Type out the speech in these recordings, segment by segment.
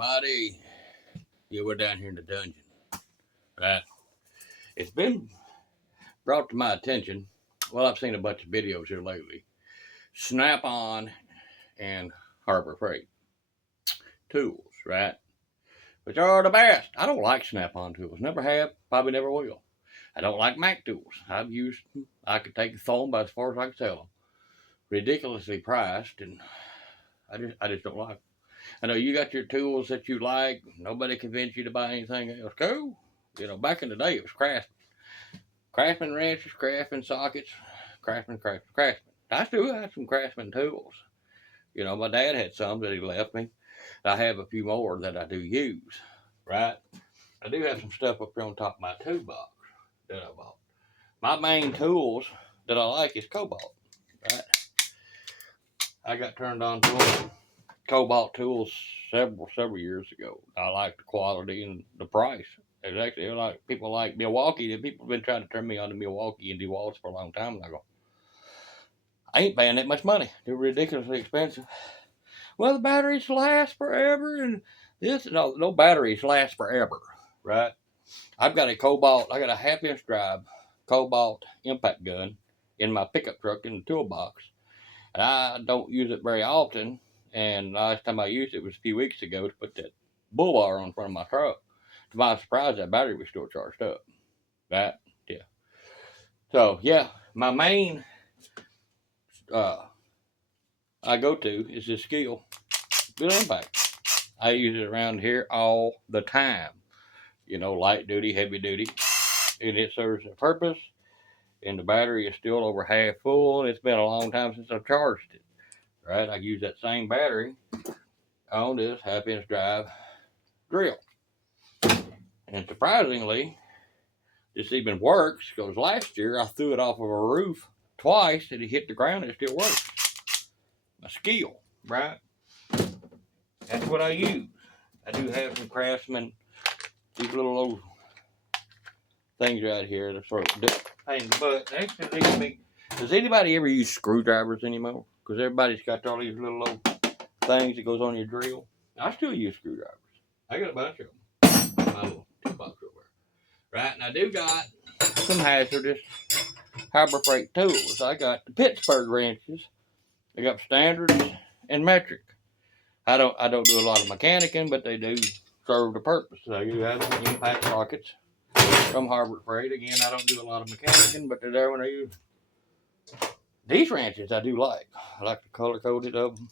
everybody. Yeah, we're down here in the dungeon. Right? It's been brought to my attention. Well, I've seen a bunch of videos here lately. Snap-on and Harbor Freight tools, right? Which are the best. I don't like Snap-on tools. Never have. Probably never will. I don't like Mac tools. I've used them. I could take the phone about as far as I can sell them. Ridiculously priced, and I just don't like them. I know you got your tools that you like. Nobody convinced you to buy anything else. Cool. You know, back in the day, it was Craftsman. Craftsman wrenches, Craftsman sockets, Craftsman. I still have some Craftsman tools. You know, my dad had some that he left me. I have a few more that I do use, right? I do have some stuff up here on top of my toolbox that I bought. My main tools that I like is kobalt, right? I got turned on to kobalt tools several years ago. I like the quality and the price. It's actually like people like Milwaukee. People have been trying to turn me on to Milwaukee and DeWalt's for a long time. And I go, I ain't paying that much money. They're ridiculously expensive. Well, the batteries last forever, and no batteries last forever, right? I've got a cobalt. I got a half-inch drive cobalt impact gun in my pickup truck in the toolbox, and I don't use it very often. And last time I used it was a few weeks ago to put that bull bar on front of my truck. To my surprise, that battery was still charged up. Right? Yeah. So, yeah, my main I go to is this Skill impact. I use it around here all the time. You know, light duty, heavy duty. And it serves a purpose. And the battery is still over half full. It's been a long time since I've charged it. Right? I use that same battery on this half-inch drive drill. And surprisingly, this even works because last year I threw it off of a roof twice and it hit the ground and it still works. A Skill, right? That's what I use. I do have some Craftsman, these little old things right here. That's sort of pain in the butt. Actually, does anybody ever use screwdrivers anymore? Because everybody's got all these little old things that goes on your drill. I still use screwdrivers. I got a bunch of them. My little toolbox over there. Right, and I do got some hazardous Harbor Freight tools. I got the Pittsburgh wrenches. I got standards and metric. I don't do a lot of mechanicing, but they do serve the purpose. I do have some impact sockets from Harbor Freight. Again, I don't do a lot of mechanicing, but they're there when I use these wrenches. I do like. I like the color coded of them.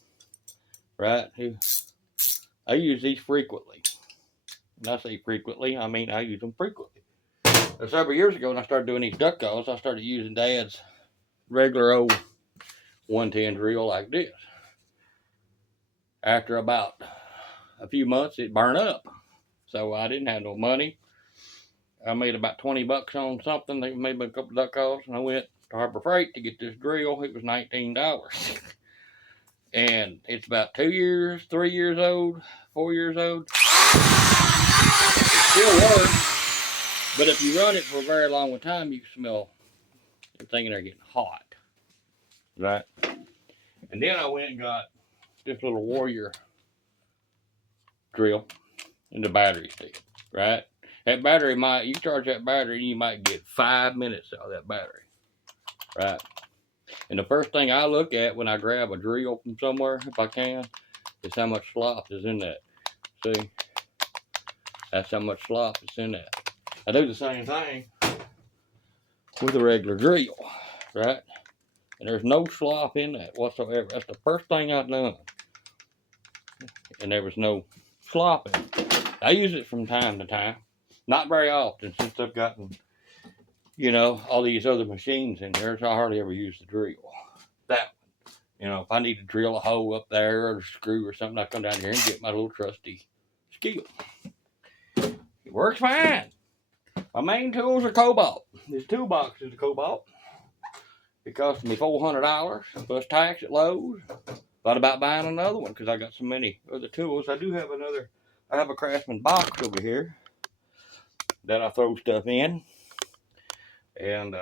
Right? I use these frequently. And I say frequently, I mean I use them frequently. Several years ago when I started doing these duck calls, I started using Dad's regular old 110 drill like this. After about a few months, it burned up. So I didn't have no money. I made about 20 bucks on something. They made me a couple of duck calls, and I went to Harbor Freight to get this drill. It was $19. And it's about 2 years, 3 years old, 4 years old. It still works. But if you run it for a very long time, you can smell the thing in there getting hot. Right? And then I went and got this little Warrior drill and the battery stick. Right? That battery you charge that battery, you might get 5 minutes out of that battery. Right? And the first thing I look at when I grab a drill from somewhere, if I can, is how much slop is in that. See? That's how much slop is in that. I do the same thing with a regular drill, right? And there's no slop in that whatsoever. That's the first thing I've done. And there was no slop in it. I use it from time to time. Not very often since I've gotten, you know, all these other machines in there. So I hardly ever use the drill. That one. You know, if I need to drill a hole up there or a screw or something, I come down here and get my little trusty Skill. It works fine. My main tools are cobalt. This toolbox is a cobalt. It cost me $400 plus tax at Lowe's. Thought about buying another one because I got so many other tools. I have a Craftsman box over here that I throw stuff in. And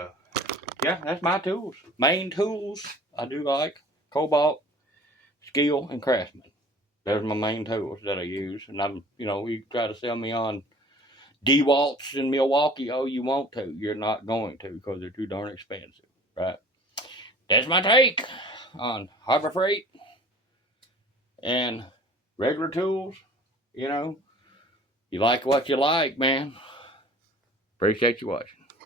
yeah, that's my tools. Main tools I do like cobalt, Skill, and Craftsman. Those are my main tools that I use. And I'm, you try to sell me on DeWalt's in Milwaukee. Oh, you want to. You're not going to because they're too darn expensive, right? That's my take on Harbor Freight and regular tools. You like what you like, man. Appreciate you watching.